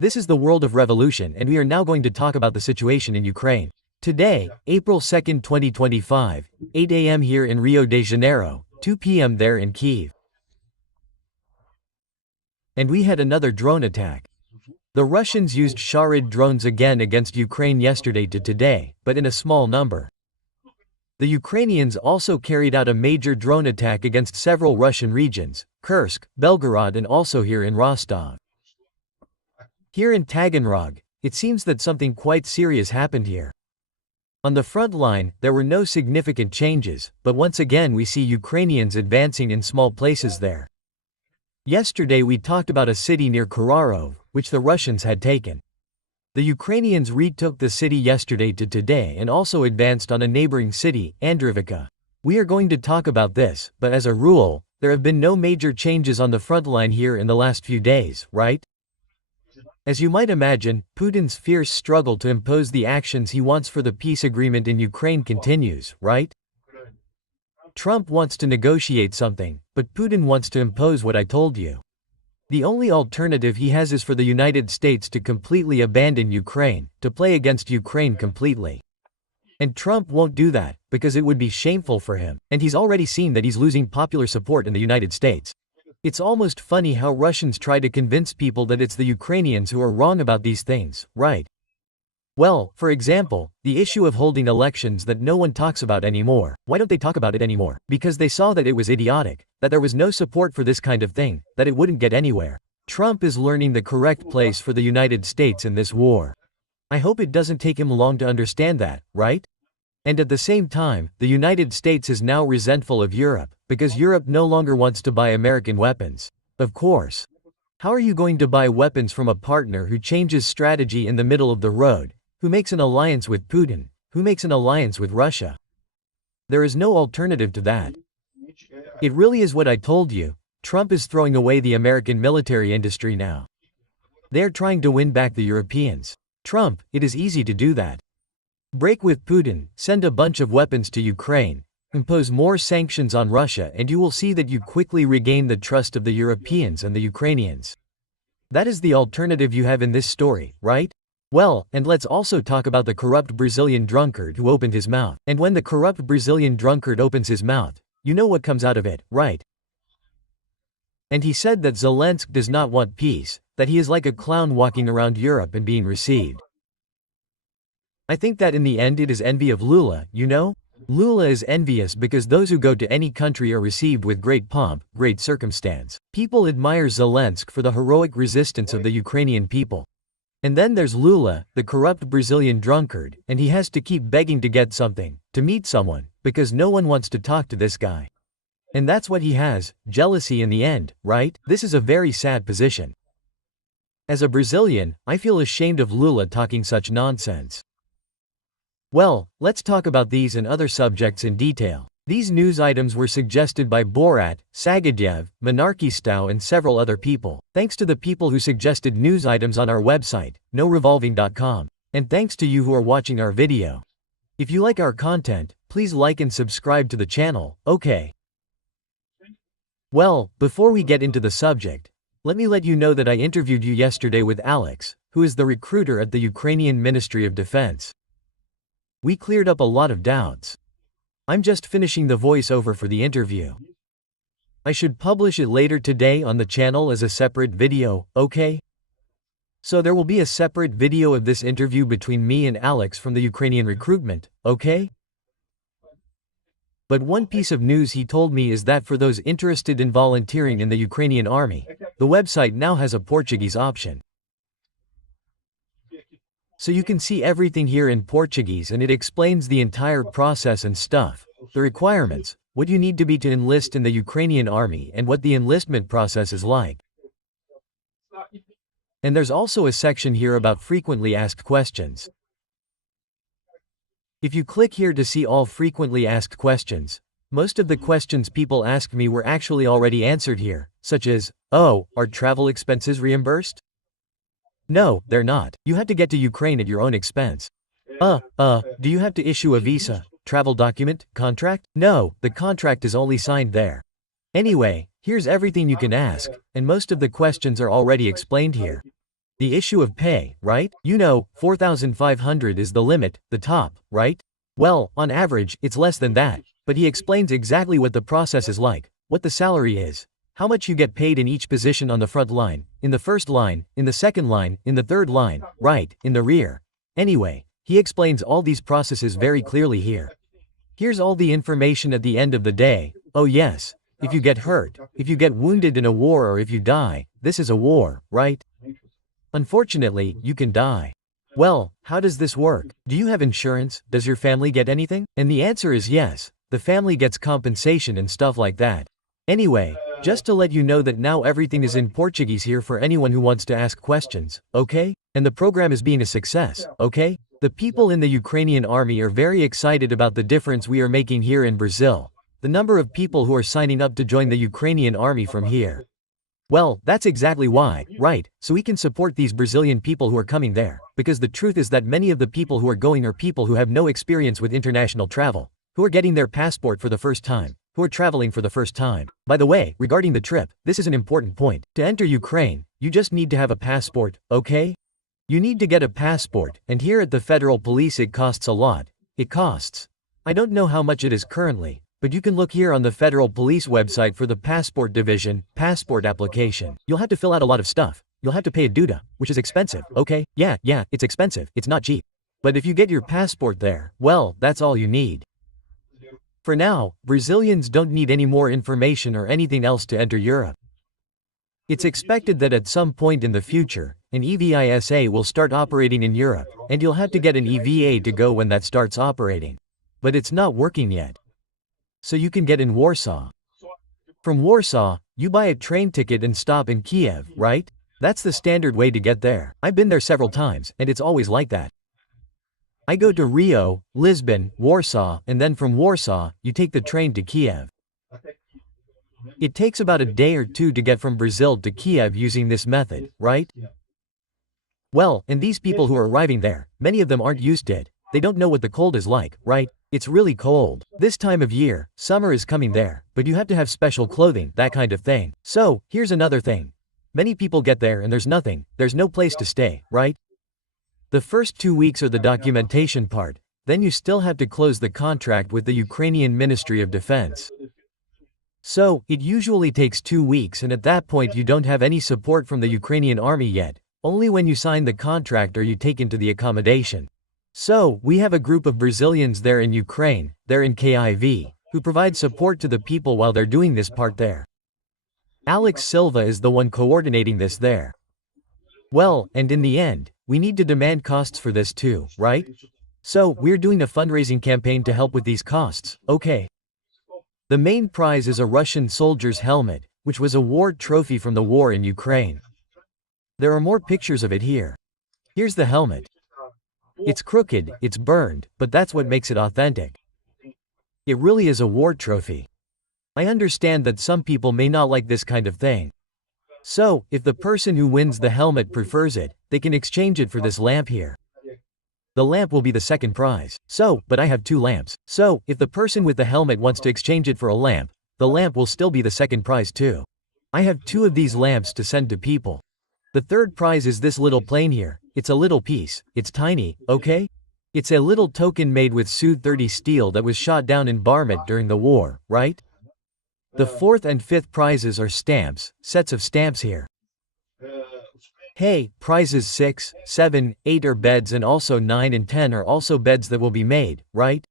This is the world of revolution, and we are now going to talk about the situation in Ukraine. Today, April 2nd, 2025, 8 a.m. here in Rio de Janeiro, 2 p.m. there in Kyiv. And we had another drone attack. The Russians used Shahed drones again against Ukraine yesterday to today, but in a small number. The Ukrainians also carried out a major drone attack against several Russian regions, KURSK, Belgorod, and also here in Rostov. Here in Taganrog, it seems that something quite serious happened here. On the front line, there were no significant changes, but once again we see Ukrainians advancing in small places there. Yesterday we talked about a city near Kharkiv, which the Russians had taken. The Ukrainians retook the city yesterday to today and also advanced on a neighboring city, Andrivka. We are going to talk about this, but as a rule, there have been no major changes on the front line here in the last few days, right? As you might imagine, Putin's fierce struggle to impose the actions he wants for the peace agreement in Ukraine continues, right? Trump wants to negotiate something, but Putin wants to impose what I told you. The only alternative he has is for the United States to completely abandon Ukraine, to play against Ukraine completely. And Trump won't do that, because it would be shameful for him, and he's already seen that he's losing popular support in the United States. It's almost funny how Russians try to convince people that it's the Ukrainians who are wrong about these things, right? Well, for example, the issue of holding elections that no one talks about anymore. Why don't they talk about it anymore? Because they saw that it was idiotic, that there was no support for this kind of thing, that it wouldn't get anywhere. Trump is learning the correct place for the United States in this war. I hope it doesn't take him long to understand that, right? And at the same time, the United States is now resentful of Europe, because Europe no longer wants to buy American weapons. Of course. How are you going to buy weapons from a partner who changes strategy in the middle of the road, who makes an alliance with Putin, who makes an alliance with Russia? There is no alternative to that. It really is what I told you. Trump is throwing away the American military industry now. They're trying to win back the Europeans. Trump, it is easy to do that. Break with Putin, send a bunch of weapons to Ukraine, impose more sanctions on Russia, and you will see that you quickly regain the trust of the Europeans and the Ukrainians. That is the alternative you have in this story, right? Well, and let's also talk about the corrupt Brazilian drunkard who opened his mouth. And when the corrupt Brazilian drunkard opens his mouth, you know what comes out of it, right? And he said that Zelensky does not want peace, that he is like a clown walking around Europe and being received. I think that in the end it is envy of Lula, you know? Lula is envious because those who go to any country are received with great pomp, great circumstance. People admire Zelensky for the heroic resistance of the Ukrainian people. And then there's Lula, the corrupt Brazilian drunkard, and he has to keep begging to get something, to meet someone, because no one wants to talk to this guy. And that's what he has, jealousy in the end, right? This is a very sad position. As a Brazilian, I feel ashamed of Lula talking such nonsense. Well, let's talk about these and other subjects in detail. These news items were suggested by Borat, Sagadyev, Monarchistow, and several other people. Thanks to the people who suggested news items on our website, norevolving.com. And thanks to you who are watching our video. If you like our content, please like and subscribe to the channel, okay? Well, before we get into the subject, let me let you know that I interviewed you yesterday with Alex, who is the recruiter at the Ukrainian Ministry of Defense. We cleared up a lot of doubts. I'm just finishing the voiceover for the interview. I should publish it later today on the channel as a separate video, okay? So there will be a separate video of this interview between me and Alex from the Ukrainian recruitment, okay? But one piece of news he told me is that for those interested in volunteering in the Ukrainian army, the website now has a Portuguese option. So you can see everything here in Portuguese, and it explains the entire process and stuff, the requirements, what you need to be to enlist in the Ukrainian army, and what the enlistment process is like. And there's also a section here about frequently asked questions. If you click here to see all frequently asked questions, most of the questions people asked me were actually already answered here, such as, oh, are travel expenses reimbursed? No, they're not. You have to get to Ukraine at your own expense. Do you have to issue a visa, travel document, contract? No, the contract is only signed there. Anyway, here's everything you can ask, and most of the questions are already explained here. The issue of pay, right? You know, 4,500 is the limit, the top, right? Well, on average, it's less than that. But he explains exactly what the process is like, what the salary is, how much you get paid in each position on the front line, in the first line, in the second line, in the third line, right, in the rear. Anyway, he explains all these processes very clearly here. Here's all the information at the end of the day. Oh yes, if you get hurt, if you get wounded in a war, or if you die, this is a war, right? Unfortunately, you can die. Well, how does this work? Do you have insurance? Does your family get anything? And the answer is yes, the family gets compensation and stuff like that. Anyway, just to let you know that now everything is in Portuguese here for anyone who wants to ask questions, okay? And the program is being a success, okay? The people in the Ukrainian army are very excited about the difference we are making here in Brazil. The number of people who are signing up to join the Ukrainian army from here. Well, that's exactly why, right? So we can support these Brazilian people who are coming there. Because the truth is that many of the people who are going are people who have no experience with international travel, who are getting their passport for the first time, who are traveling for the first time. By the way, regarding the trip, this is an important point. To enter Ukraine, you just need to have a passport, okay? You need to get a passport, and here at the Federal Police it costs a lot. It costs. I don't know how much it is currently, but you can look here on the Federal Police website for the passport division, passport application. You'll have to fill out a lot of stuff. You'll have to pay a duda, which is expensive, okay? Yeah, it's expensive, it's not cheap. But if you get your passport there, well, that's all you need. For now, Brazilians don't need any more information or anything else to enter Europe. It's expected that at some point in the future, an EVISA will start operating in Europe, and you'll have to get an EVA to go when that starts operating. But it's not working yet. So you can get in Warsaw. From Warsaw, you buy a train ticket and stop in Kiev, right? That's the standard way to get there. I've been there several times, and it's always like that. I go to Rio, Lisbon, Warsaw, and then from Warsaw, you take the train to Kiev. It takes about a day or two to get from Brazil to Kiev using this method, right? Well, and these people who are arriving there, many of them aren't used to it. They don't know what the cold is like, right? It's really cold. This time of year, summer is coming there, but you have to have special clothing, that kind of thing. So, here's another thing. Many people get there and there's nothing, there's no place to stay, right? The first 2 weeks are the documentation part, then you still have to close the contract with the Ukrainian Ministry of Defense. So, it usually takes 2 weeks, and at that point you don't have any support from the Ukrainian army yet. Only when you sign the contract are you taken to the accommodation. So, we have a group of Brazilians there in Ukraine, they're in KIV, who provide support to the people while they're doing this part there. Alex Silva is the one coordinating this there. Well, and in the end, we need to demand costs for this too, right? So, we're doing a fundraising campaign to help with these costs, okay? The main prize is a Russian soldier's helmet, which was a war trophy from the war in Ukraine. There are more pictures of it here. Here's the helmet. It's crooked, it's burned, but that's what makes it authentic. It really is a war trophy. I understand that some people may not like this kind of thing. So, if the person who wins the helmet prefers it, they can exchange it for this lamp here. The lamp will be the second prize. So, but I have 2 lamps. So, if the person with the helmet wants to exchange it for a lamp, the lamp will still be the second prize too. I have 2 of these lamps to send to people. The third prize is this little plane here. It's a little piece. It's tiny, okay? It's a little token made with Su-30 steel that was shot down in Barmut during the war, right? The 4th and 5th prizes are stamps, sets of stamps here. Hey, prizes 6, 7, 8 are beds, and also 9 and 10 are also beds that will be made, right?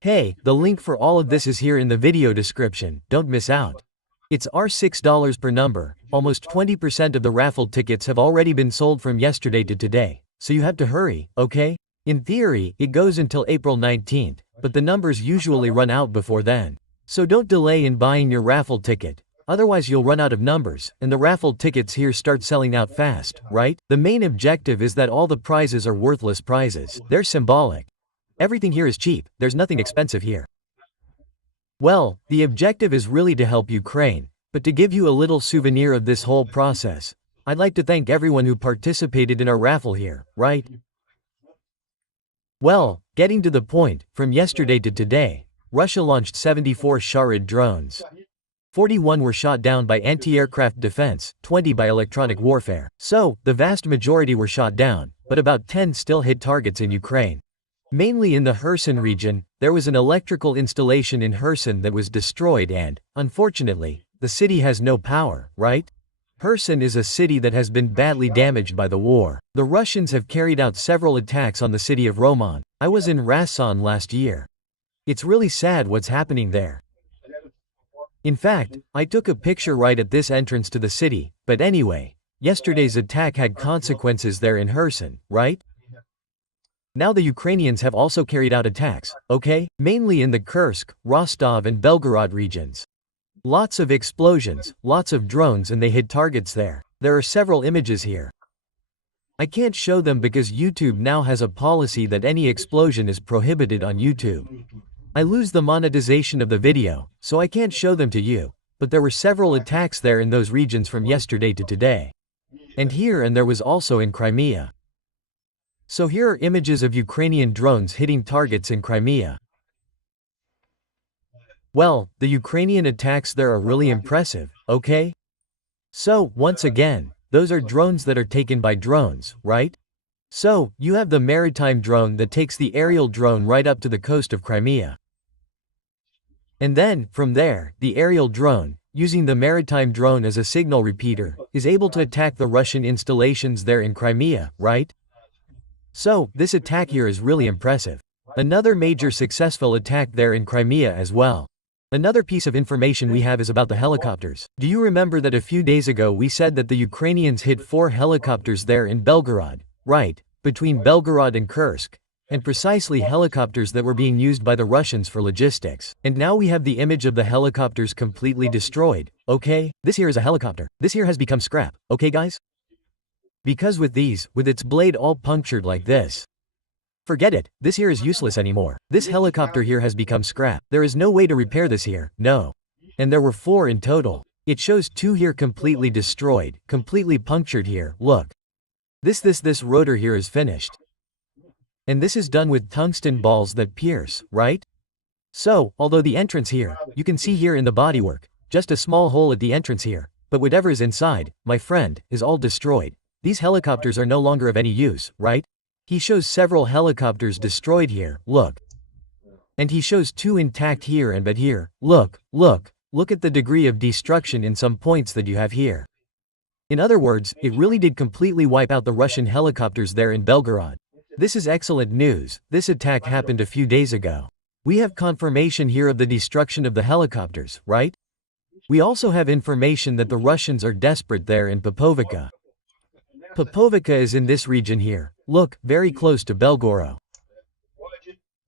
Hey, the link for all of this is here in the video description, don't miss out. It's $6 per number. Almost 20% of the raffle tickets have already been sold from yesterday to today, so you have to hurry, okay? In theory, it goes until April 19th, but the numbers usually run out before then. So don't delay in buying your raffle ticket, otherwise you'll run out of numbers, and the raffle tickets here start selling out fast, right? The main objective is that all the prizes are worthless prizes. They're symbolic. Everything here is cheap, there's nothing expensive here. Well, the objective is really to help Ukraine, but to give you a little souvenir of this whole process, I'd like to thank everyone who participated in our raffle here, right? Well, getting to the point, from yesterday to today, Russia launched 74 Shahed drones. 41 were shot down by anti-aircraft defense, 20 by electronic warfare. So, the vast majority were shot down, but about 10 still hit targets in Ukraine. Mainly in the Kherson region, there was an electrical installation in Kherson that was destroyed and, unfortunately, the city has no power, right? Kherson is a city that has been badly damaged by the war. The Russians have carried out several attacks on the city of Roman. I was in Rason last year. It's really sad what's happening there. In fact, I took a picture right at this entrance to the city, but anyway, yesterday's attack had consequences there in Kherson, right? Now the Ukrainians have also carried out attacks, okay? Mainly in the KURSK, Rostov and Belgorod regions. Lots of explosions, lots of drones, and they hit targets there. There are several images here. I can't show them because YouTube now has a policy that any explosion is prohibited on YouTube. I lose the monetization of the video, so I can't show them to you, but there were several attacks there in those regions from yesterday to today. And here, and there was also in Crimea. So here are images of Ukrainian drones hitting targets in Crimea. Well, the Ukrainian attacks there are really impressive, okay? So, once again, those are drones that are taken by drones, right? So, you have the maritime drone that takes the aerial drone right up to the coast of Crimea. And then, from there, the aerial drone, using the maritime drone as a signal repeater, is able to attack the Russian installations there in Crimea, right? So, this attack here is really impressive. Another major successful attack there in Crimea as well. Another piece of information we have is about the helicopters. Do you remember that a few days ago we said that the Ukrainians hit 4 helicopters there in Belgorod, right, between Belgorod and Kursk, and precisely helicopters that were being used by the Russians for logistics. And now we have the image of the helicopters completely destroyed, okay? This here is a helicopter. This here has become scrap, okay guys? Because with these, with its blade all punctured like this, forget it, this here is useless anymore. This helicopter here has become scrap. There is no way to repair this here, no. And there were 4 in total. It shows 2 here completely destroyed, completely punctured here, look. This rotor here is finished. And this is done with tungsten balls that pierce, right? So, although the entrance here, you can see here in the bodywork, just a small hole at the entrance here, but whatever is inside, my friend, is all destroyed. These helicopters are no longer of any use, right? He shows several helicopters destroyed here, look. And he shows 2 intact here and but here, look at the degree of destruction in some points that you have here. In other words, it really did completely wipe out the Russian helicopters there in Belgorod. This is excellent news. This attack happened a few days ago. We have confirmation here of the destruction of the helicopters, right? We also have information that the Russians are desperate there in Popovica. Popovica is in this region here, look, very close to Belgorod.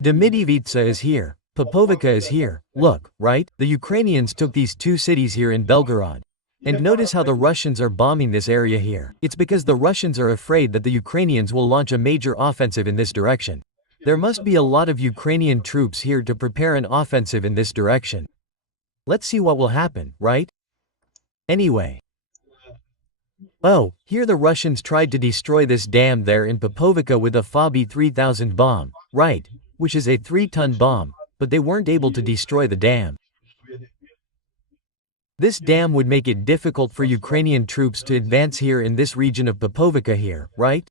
Demidivitsa is here, Popovica is here, look, right? The Ukrainians took these 2 cities here in Belgorod. And notice how the Russians are bombing this area here. It's because the Russians are afraid that the Ukrainians will launch a major offensive in this direction. There must be a lot of Ukrainian troops here to prepare an offensive in this direction. Let's see what will happen, right? Anyway. Oh, here the Russians tried to destroy this dam there in Popovica with a Fabi 3000 bomb, right, which is a 3-ton bomb, but they weren't able to destroy the dam. This dam would make it difficult for Ukrainian troops to advance here in this region of Popovica here, right?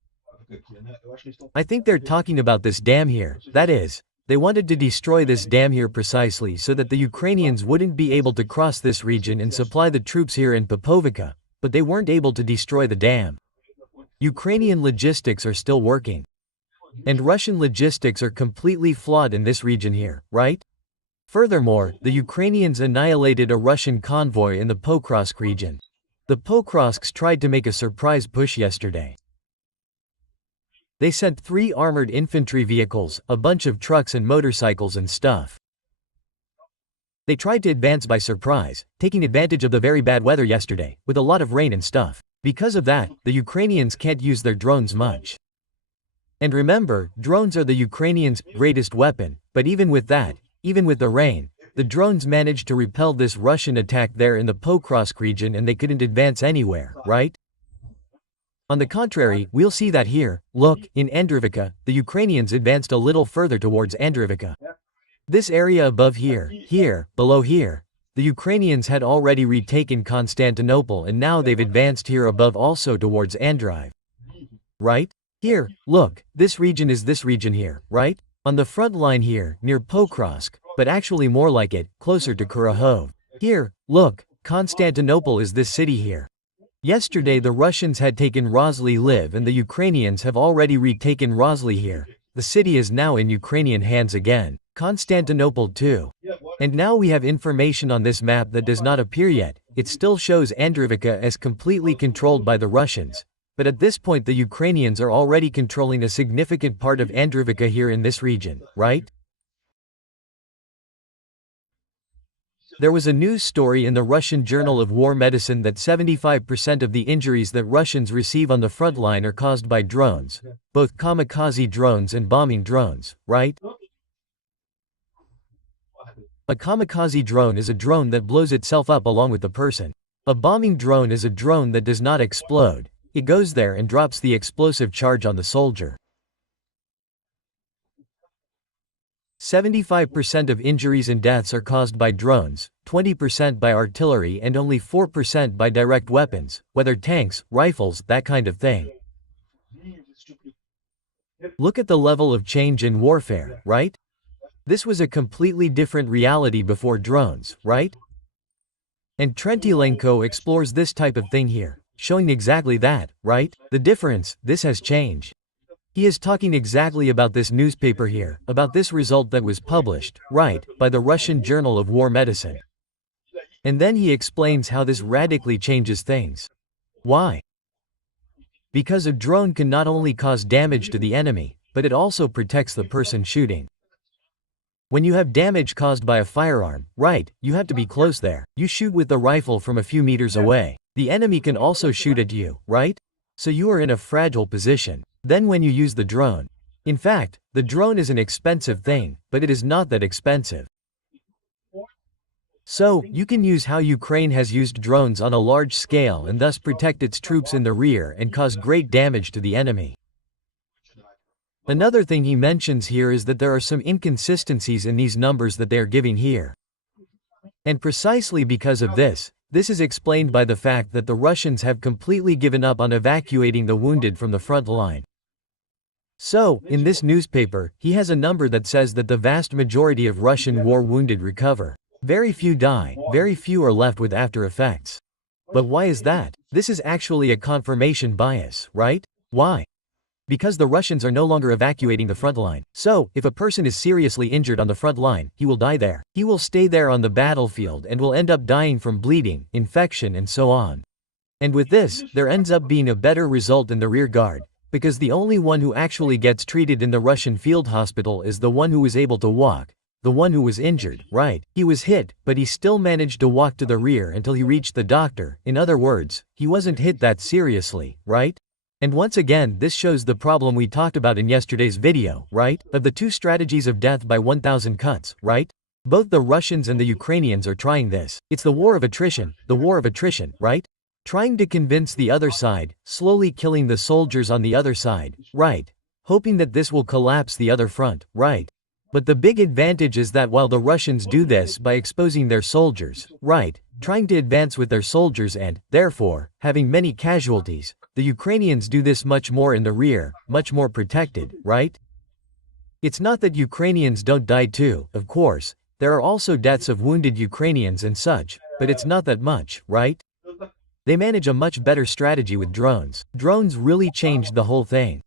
I think they're talking about this dam here, that is, they wanted to destroy this dam here precisely so that the Ukrainians wouldn't be able to cross this region and supply the troops here in Popovica, but they weren't able to destroy the dam. Ukrainian logistics are still working. And Russian logistics are completely flawed in this region here, right? Furthermore, the Ukrainians annihilated a Russian convoy in the Pokrovsk region. The Pokrovsks tried to make a surprise push yesterday. They sent 3 armored infantry vehicles, a bunch of trucks and motorcycles and stuff. They tried to advance by surprise, taking advantage of the very bad weather yesterday, with a lot of rain and stuff. Because of that, the Ukrainians can't use their drones much. And remember, drones are the Ukrainians' greatest weapon, but even with that, even with the rain, the drones managed to repel this Russian attack there in the Pokrovsk region and they couldn't advance anywhere, right? On the contrary, we'll see that here, look, in Andrivka, the Ukrainians advanced a little further towards Andrivka. This area above here, below here, The Ukrainians had already retaken Constantinople and now they've advanced here above also towards Andrive. Right? Here, look, this region is this region here, right? On the front line here, near Pokrovsk, but actually more like it, closer to Kurahov. Here, look, Constantinople is this city here. Yesterday the Russians had taken Rozhly and the Ukrainians have already retaken Rozhly here. The city is now in Ukrainian hands again. Constantinople too. And now we have information on this map that does not appear yet. It still shows Andrivka as completely controlled by the Russians. But at this point the Ukrainians are already controlling a significant part of Andrivka here in this region, right? There was a news story in the Russian Journal of War Medicine that 75% of the injuries that Russians receive on the front line are caused by drones, both kamikaze drones and bombing drones, right? A kamikaze drone is a drone that blows itself up along with the person. A bombing drone is a drone that does not explode. It goes there and drops the explosive charge on the soldier. 75% of injuries and deaths are caused by drones, 20% by artillery and only 4% by direct weapons, whether tanks, rifles, that kind of thing. Look at the level of change in warfare, right? This was a completely different reality before drones, right? And Trentilenko explores this type of thing here, showing exactly that, right? The difference, this has changed. He is talking exactly about this newspaper here, about this result that was published, right, by the Russian Journal of War Medicine. And then he explains how this radically changes things. Why? Because a drone can not only cause damage to the enemy, but it also protects the person shooting. When you have damage caused by a firearm, right, you have to be close there. You shoot with the rifle from a few meters away. The enemy can also shoot at you, right? So you are in a fragile position. Then when you use the drone. In fact, the drone is an expensive thing, but it is not that expensive. So, you can use how Ukraine has used drones on a large scale and thus protect its troops in the rear and cause great damage to the enemy. Another thing he mentions here is that there are some inconsistencies in these numbers that they are giving here. And precisely because of this is explained by the fact that the Russians have completely given up on evacuating the wounded from the front line. So, in this newspaper, he has a number that says that the vast majority of Russian war wounded recover. Very few die, very few are left with after effects. But why is that? This is actually a confirmation bias, right? Why? Because the Russians are no longer evacuating the front line. So, if a person is seriously injured on the front line, he will die there. He will stay there on the battlefield and will end up dying from bleeding, infection and so on. And with this, there ends up being a better result in the rear guard, because the only one who actually gets treated in the Russian field hospital is the one who is able to walk, the one who was injured, right? He was hit, but he still managed to walk to the rear until he reached the doctor. In other words, he wasn't hit that seriously, right? And once again, this shows the problem we talked about in yesterday's video, right? Of the two strategies of death by 1,000 cuts, right? Both the Russians and the Ukrainians are trying this. It's the war of attrition, right? Trying to convince the other side, slowly killing the soldiers on the other side, right? Hoping that this will collapse the other front, right? But the big advantage is that while the Russians do this by exposing their soldiers, right? Trying to advance with their soldiers and, therefore, having many casualties, the Ukrainians do this much more in the rear, much more protected, right? It's not that Ukrainians don't die too, of course, there are also deaths of wounded Ukrainians and such, but it's not that much, right? They manage a much better strategy with drones. Drones really changed the whole thing.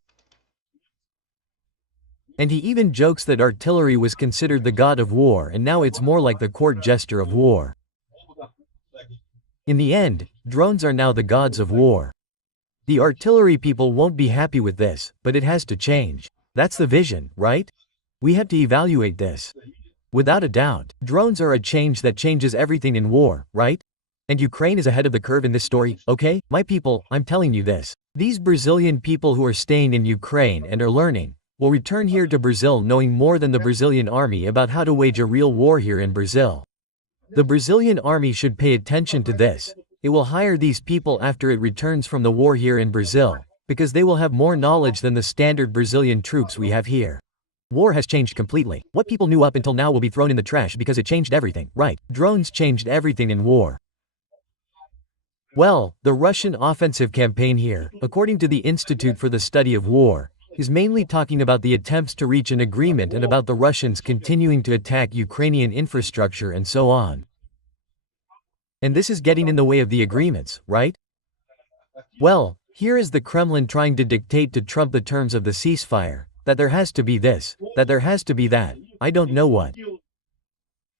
And he even jokes that artillery was considered the god of war and now it's more like the court jester of war. In the end, drones are now the gods of war. The artillery people won't be happy with this, but it has to change. That's the vision, right? We have to evaluate this. Without a doubt, drones are a change that changes everything in war, right? And Ukraine is ahead of the curve in this story, okay? My people, I'm telling you this. These Brazilian people who are staying in Ukraine and are learning, will return here to Brazil knowing more than the Brazilian army about how to wage a real war here in Brazil. The Brazilian army should pay attention to this. It will hire these people after it returns from the war here in Brazil, because they will have more knowledge than the standard Brazilian troops we have here. War has changed completely. What people knew up until now will be thrown in the trash because it changed everything, right? Drones changed everything in war. Well, the Russian offensive campaign here, according to the Institute for the Study of War, is mainly talking about the attempts to reach an agreement and about the Russians continuing to attack Ukrainian infrastructure and so on. And this is getting in the way of the agreements, right? Well, here is the Kremlin trying to dictate to Trump the terms of the ceasefire, that there has to be this, that there has to be that, I don't know what.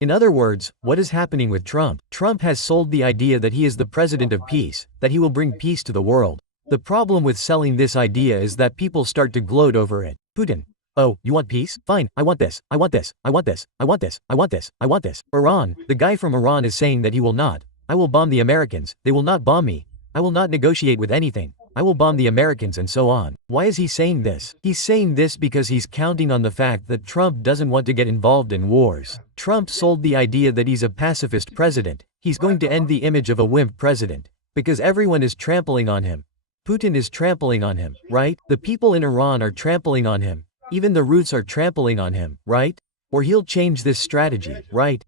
In other words, what is happening with Trump? Trump has sold the idea that he is the president of peace, that he will bring peace to the world. The problem with selling this idea is that people start to gloat over it. Putin. Oh, you want peace? Fine, I want this, I want this, I want this, I want this, I want this, I want this. Iran. The guy from Iran is saying that he will not. I will bomb the Americans, they will not bomb me. I will not negotiate with anything. I will bomb the Americans and so on. Why is he saying this? He's saying this because he's counting on the fact that Trump doesn't want to get involved in wars. Trump sold the idea that he's a pacifist president. He's going to end the image of a wimp president. Because everyone is trampling on him. Putin is trampling on him, right? The people in Iran are trampling on him. Even the Ruths are trampling on him, right? Or he'll change this strategy, right?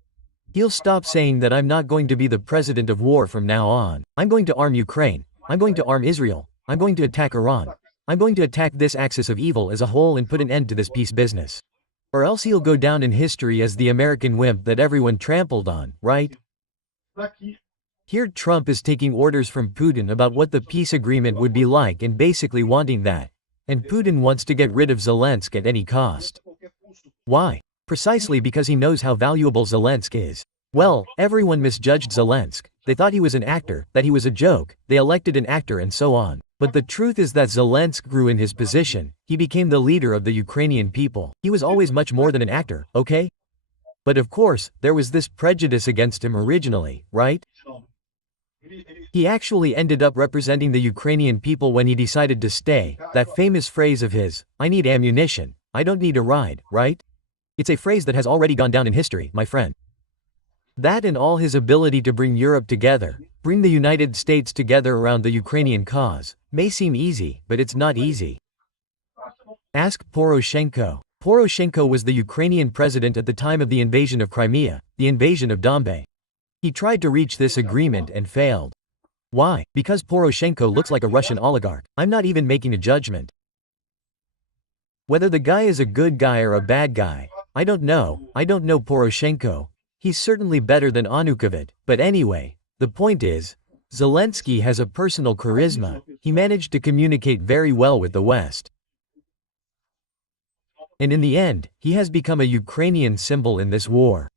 He'll stop saying that I'm not going to be the president of war from now on. I'm going to arm Ukraine. I'm going to arm Israel. I'm going to attack Iran. I'm going to attack this axis of evil as a whole and put an end to this peace business. Or else he'll go down in history as the American wimp that everyone trampled on, right? Here Trump is taking orders from Putin about what the peace agreement would be like and basically wanting that. And Putin wants to get rid of Zelensky at any cost. Why? Precisely because he knows how valuable Zelensky is. Well, everyone misjudged Zelensky. They thought he was an actor, that he was a joke, they elected an actor and so on. But the truth is that Zelensky grew in his position. He became the leader of the Ukrainian people. He was always much more than an actor, okay? But of course, there was this prejudice against him originally, right? He actually ended up representing the Ukrainian people when he decided to stay. That famous phrase of his, I need ammunition, I don't need a ride, right? It's a phrase that has already gone down in history, my friend. That and all his ability to bring Europe together, bring the United States together around the Ukrainian cause, may seem easy, but it's not easy. Ask Poroshenko. Poroshenko was the Ukrainian president at the time of the invasion of Crimea, the invasion of Donbass. He tried to reach this agreement and failed. Why? Because Poroshenko looks like a Russian oligarch. I'm not even making a judgment. Whether the guy is a good guy or a bad guy, I don't know. I don't know Poroshenko. He's certainly better than Yanukovych, but anyway, the point is, Zelensky has a personal charisma. He managed to communicate very well with the West. And in the end, he has become a Ukrainian symbol in this war.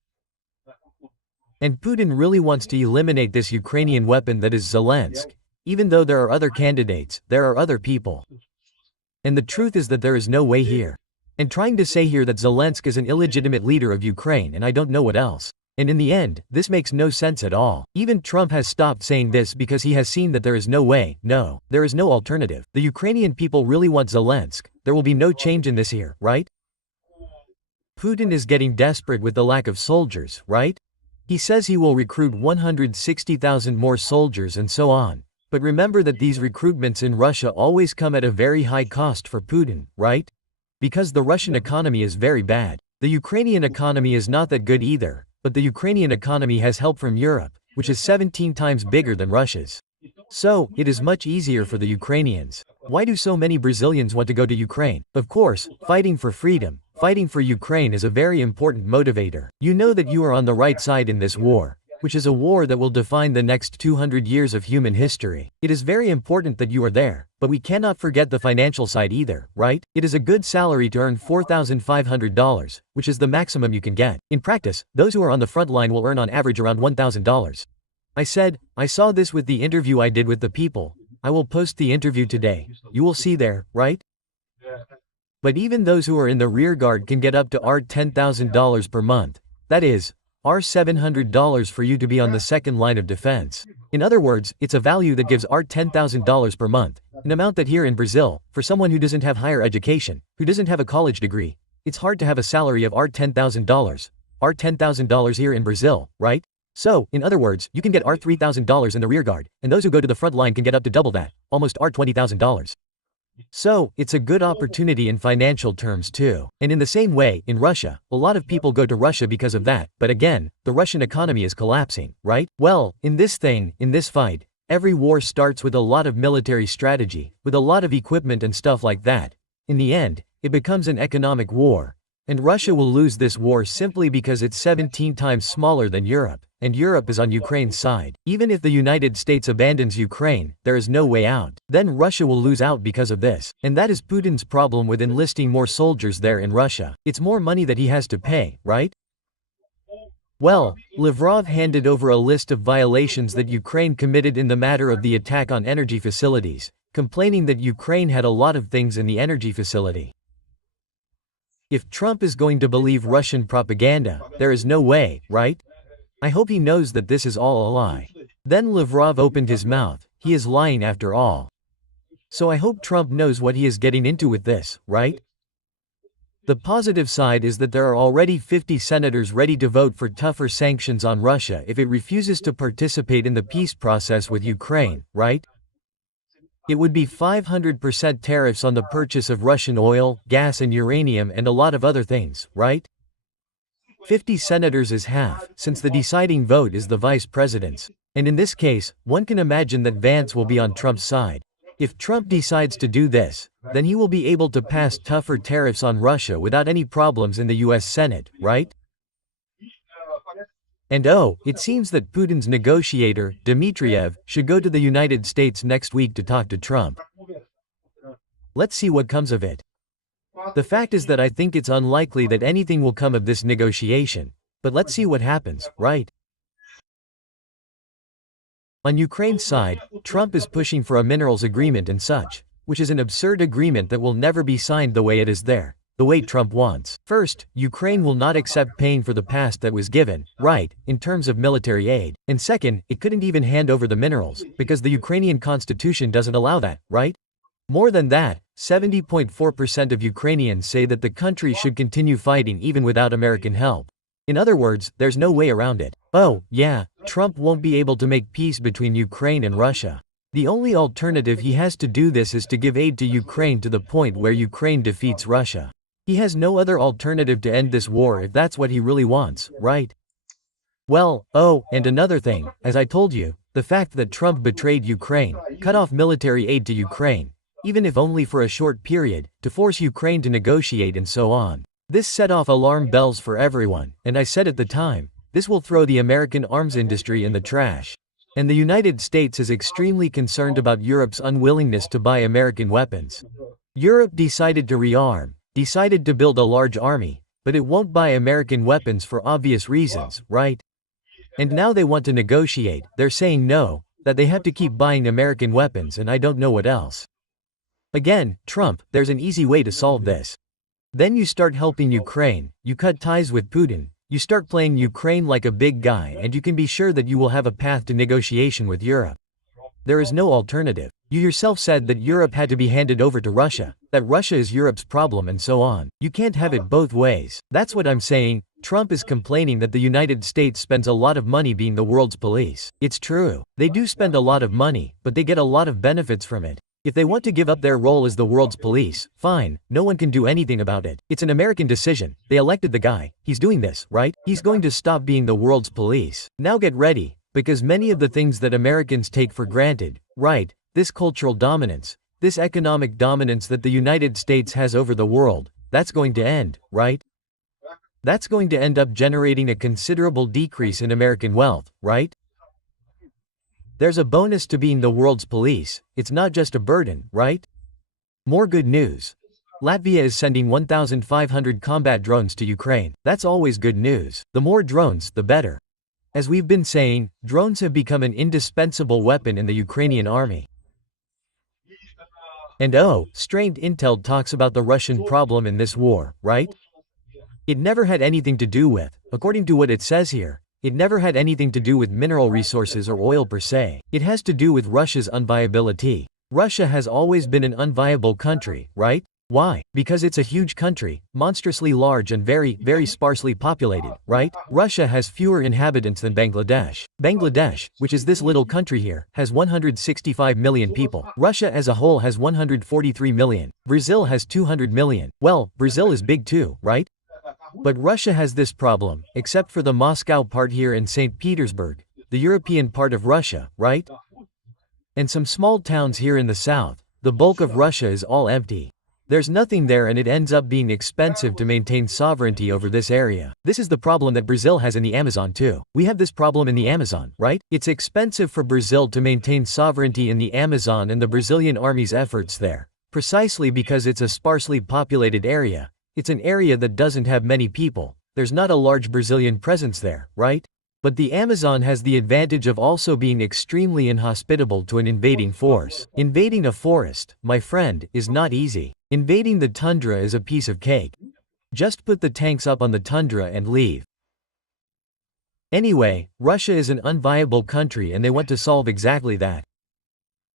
And Putin really wants to eliminate this Ukrainian weapon that is Zelensky. Even though there are other candidates, there are other people. And the truth is that there is no way here. And trying to say here that Zelensky is an illegitimate leader of Ukraine and I don't know what else. And in the end, this makes no sense at all. Even Trump has stopped saying this because he has seen that there is no way, no, there is no alternative. The Ukrainian people really want Zelensky. There will be no change in this here, right? Putin is getting desperate with the lack of soldiers, right? He says he will recruit 160,000 more soldiers and so on. But remember that these recruitments in Russia always come at a very high cost for Putin, right? Because the Russian economy is very bad. The Ukrainian economy is not that good either, but the Ukrainian economy has help from Europe, which is 17 times bigger than Russia's. So, it is much easier for the Ukrainians. Why do so many Brazilians want to go to Ukraine? Of course, fighting for freedom, fighting for Ukraine is a very important motivator. You know that you are on the right side in this war, which is a war that will define the next 200 years of human history. It is very important that you are there, but we cannot forget the financial side either, right? It is a good salary to earn $4,500, which is the maximum you can get. In practice, those who are on the front line will earn on average around $1,000. I saw this with the interview I did with the people. I will post the interview today. You will see there, right? But even those who are in the rear guard can get up to $10,000 per month. That is, $700 for you to be on the second line of defense. In other words, it's a value that gives $10,000 per month, an amount that here in Brazil, for someone who doesn't have higher education, who doesn't have a college degree, it's hard to have a salary of $10,000. $10,000 here in Brazil, right? So, in other words, you can get $3,000 in the rear guard, and those who go to the front line can get up to double that, almost $20,000. So, it's a good opportunity in financial terms too. And in the same way, in Russia, a lot of people go to Russia because of that, but again, the Russian economy is collapsing, right? Well, in this fight, every war starts with a lot of military strategy, with a lot of equipment and stuff like that. In the end, it becomes an economic war. And Russia will lose this war simply because it's 17 times smaller than Europe, and Europe is on Ukraine's side. Even if the United States abandons Ukraine, there is no way out. Then Russia will lose out because of this. And that is Putin's problem with enlisting more soldiers there in Russia. It's more money that he has to pay, right? Well, Lavrov handed over a list of violations that Ukraine committed in the matter of the attack on energy facilities, complaining that Ukraine had a lot of things in the energy facility. If Trump is going to believe Russian propaganda, there is no way, right? I hope he knows that this is all a lie. Then Lavrov opened his mouth, he is lying after all. So I hope Trump knows what he is getting into with this, right? The positive side is that there are already 50 senators ready to vote for tougher sanctions on Russia if it refuses to participate in the peace process with Ukraine, right? It would be 500% tariffs on the purchase of Russian oil, gas and uranium and a lot of other things, right? 50 senators is half, since the deciding vote is the vice president's. And in this case, one can imagine that Vance will be on Trump's side. If Trump decides to do this, then he will be able to pass tougher tariffs on Russia without any problems in the US Senate, right? And oh, it seems that Putin's negotiator, Dmitriev, should go to the United States next week to talk to Trump. Let's see what comes of it. The fact is that I think it's unlikely that anything will come of this negotiation, but let's see what happens, right? On Ukraine's side, Trump is pushing for a minerals agreement and such, which is an absurd agreement that will never be signed the way it is there. The way Trump wants. First, Ukraine will not accept paying for the past that was given, right, in terms of military aid. And second, it couldn't even hand over the minerals, because the Ukrainian constitution doesn't allow that, right? More than that, 70.4% of Ukrainians say that the country should continue fighting even without American help. In other words, there's no way around it. Oh, yeah, Trump won't be able to make peace between Ukraine and Russia. The only alternative he has to do this is to give aid to Ukraine to the point where Ukraine defeats Russia. He has no other alternative to end this war if that's what he really wants, right? Well, oh, and another thing, as I told you, the fact that Trump betrayed Ukraine, cut off military aid to Ukraine, even if only for a short period, to force Ukraine to negotiate and so on. This set off alarm bells for everyone, and I said at the time, this will throw the American arms industry in the trash. And the United States is extremely concerned about Europe's unwillingness to buy American weapons. Europe decided to rearm. Decided to build a large army, but it won't buy American weapons for obvious reasons, right? And now they want to negotiate, they're saying no, that they have to keep buying American weapons and I don't know what else. Again, Trump, there's an easy way to solve this. Then you start helping Ukraine, you cut ties with Putin, you start playing Ukraine like a big guy and you can be sure that you will have a path to negotiation with Europe. There is no alternative. You yourself said that Europe had to be handed over to Russia, that Russia is Europe's problem and so on. You can't have it both ways. That's what I'm saying. Trump is complaining that the United States spends a lot of money being the world's police. It's true. They do spend a lot of money, but they get a lot of benefits from it. If they want to give up their role as the world's police, fine, no one can do anything about it. It's an American decision. They elected the guy. He's doing this, right? He's going to stop being the world's police. Now get ready, because many of the things that Americans take for granted, right? This cultural dominance, this economic dominance that the United States has over the world, that's going to end, right? That's going to end up generating a considerable decrease in American wealth, right? There's a bonus to being the world's police, it's not just a burden, right? More good news. Latvia is sending 1,500 combat drones to Ukraine. That's always good news. The more drones, the better. As we've been saying, drones have become an indispensable weapon in the Ukrainian army. And oh, strained intel talks about the Russian problem in this war, right? It never had anything to do with, according to what it says here, it never had anything to do with mineral resources or oil per se. It has to do with Russia's unviability. Russia has always been an unviable country, right? Why? Because it's a huge country, monstrously large and very, very sparsely populated, right? Russia has fewer inhabitants than Bangladesh. Bangladesh, which is this little country here, has 165 million people. Russia as a whole has 143 million. Brazil has 200 million. Well, Brazil is big too, right? But Russia has this problem, except for the Moscow part here in St. Petersburg, the European part of Russia, right? And some small towns here in the south. The bulk of Russia is all empty. There's nothing there and it ends up being expensive to maintain sovereignty over this area. This is the problem that Brazil has in the Amazon too. We have this problem in the Amazon, right? It's expensive for Brazil to maintain sovereignty in the Amazon and the Brazilian army's efforts there. Precisely because it's a sparsely populated area. It's an area that doesn't have many people. There's not a large Brazilian presence there, right? But the Amazon has the advantage of also being extremely inhospitable to an invading force. Invading a forest, my friend, is not easy. Invading the tundra is a piece of cake. Just put the tanks up on the tundra and leave. Anyway, Russia is an unviable country and they want to solve exactly that.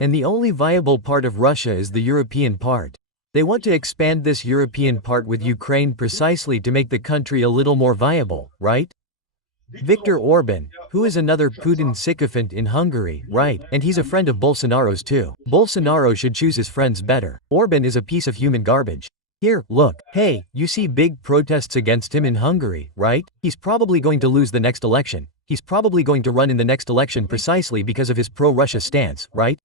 And the only viable part of Russia is the European part. They want to expand this European part with Ukraine precisely to make the country a little more viable, right? Viktor Orban, who is another Putin sycophant in Hungary, right? And he's a friend of Bolsonaro's too. Bolsonaro should choose his friends better. Orban is a piece of human garbage. Here, look. Hey, you see big protests against him in Hungary, right? He's probably going to lose the next election. He's probably going to run in the next election precisely because of his pro-Russia stance, right?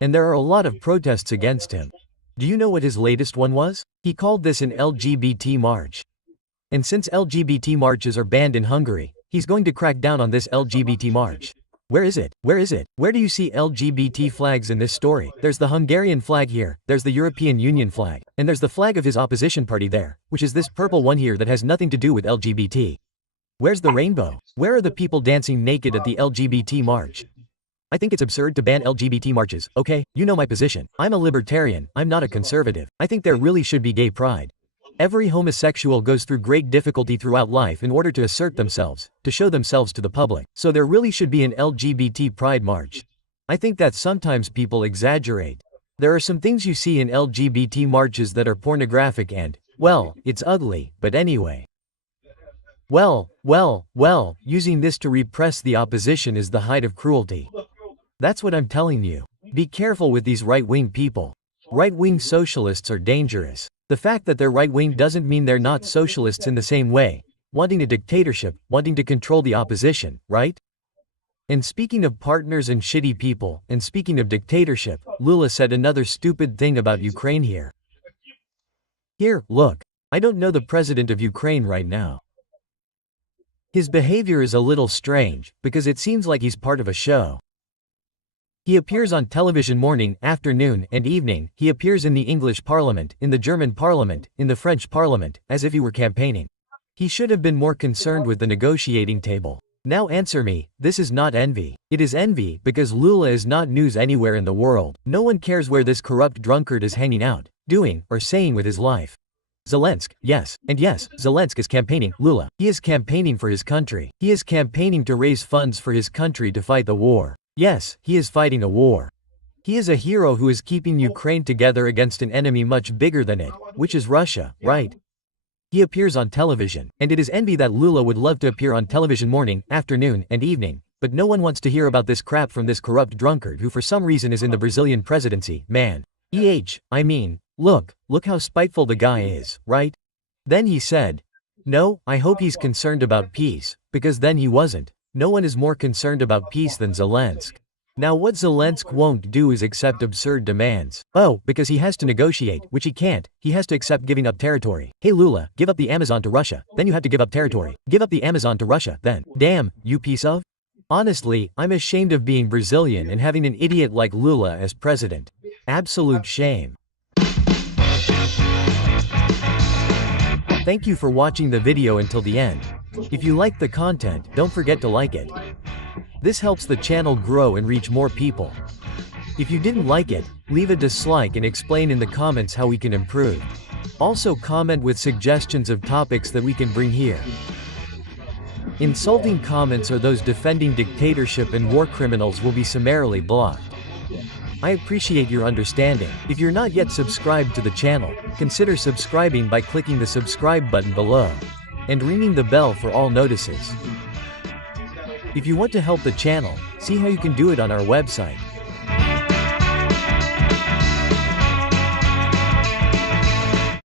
And there are a lot of protests against him. Do you know what his latest one was? He called this an LGBT march. And since LGBT marches are banned in Hungary, he's going to crack down on this LGBT march. Where is it? Where is it? Where do you see LGBT flags in this story? There's the Hungarian flag here, there's the European Union flag, and there's the flag of his opposition party there, which is this purple one here that has nothing to do with LGBT. Where's the rainbow? Where are the people dancing naked at the LGBT march? I think it's absurd to ban LGBT marches, okay? You know my position. I'm a libertarian, I'm not a conservative. I think there really should be gay pride. Every homosexual goes through great difficulty throughout life in order to assert themselves, to show themselves to the public. So there really should be an LGBT pride march. I think that sometimes people exaggerate. There are some things you see in LGBT marches that are pornographic and, well, it's ugly, but anyway. Well, using this to repress the opposition is the height of cruelty. That's what I'm telling you. Be careful with these right-wing people. Right-wing socialists are dangerous. The fact that they're right-wing doesn't mean they're not socialists in the same way, wanting a dictatorship, wanting to control the opposition, right? And speaking of partners and shitty people, and speaking of dictatorship, Lula said another stupid thing about Ukraine here. Here, look. I don't know the president of Ukraine right now. His behavior is a little strange, because it seems like he's part of a show. He appears on television morning, afternoon, and evening. He appears in the English Parliament, in the German Parliament, in the French Parliament, as if he were campaigning. He should have been more concerned with the negotiating table. Now answer me, this is not envy. It is envy because Lula is not news anywhere in the world. No one cares where this corrupt drunkard is hanging out, doing, or saying with his life. Zelensky, yes, and yes, Zelensky is campaigning. Lula, he is campaigning for his country. He is campaigning to raise funds for his country to fight the war. Yes, he is fighting a war. He is a hero who is keeping Ukraine together against an enemy much bigger than it, which is Russia, right? He appears on television, and it is envy that Lula would love to appear on television morning, afternoon, and evening, but no one wants to hear about this crap from this corrupt drunkard who for some reason is in the Brazilian presidency, man. I mean, look how spiteful the guy is, right? Then he said, no, I hope he's concerned about peace, because then he wasn't. No one is more concerned about peace than Zelensky. Now what Zelensky won't do is accept absurd demands. Oh, because he has to negotiate, which he can't. He has to accept giving up territory. Hey Lula, give up the Amazon to Russia, then you have to give up territory. Give up the Amazon to Russia, then. Damn, you piece of? Honestly, I'm ashamed of being Brazilian and having an idiot like Lula as president. Absolute shame. Thank you for watching the video until the end. If you like the content, don't forget to like it. This helps the channel grow and reach more people. If you didn't like it, leave a dislike and explain in the comments how we can improve. Also comment with suggestions of topics that we can bring here. Insulting comments or those defending dictatorship and war criminals will be summarily blocked. I appreciate your understanding. If you're not yet subscribed to the channel, consider subscribing by clicking the subscribe button below and ringing the bell for all notices. If you want to help the channel, see how you can do it on our website.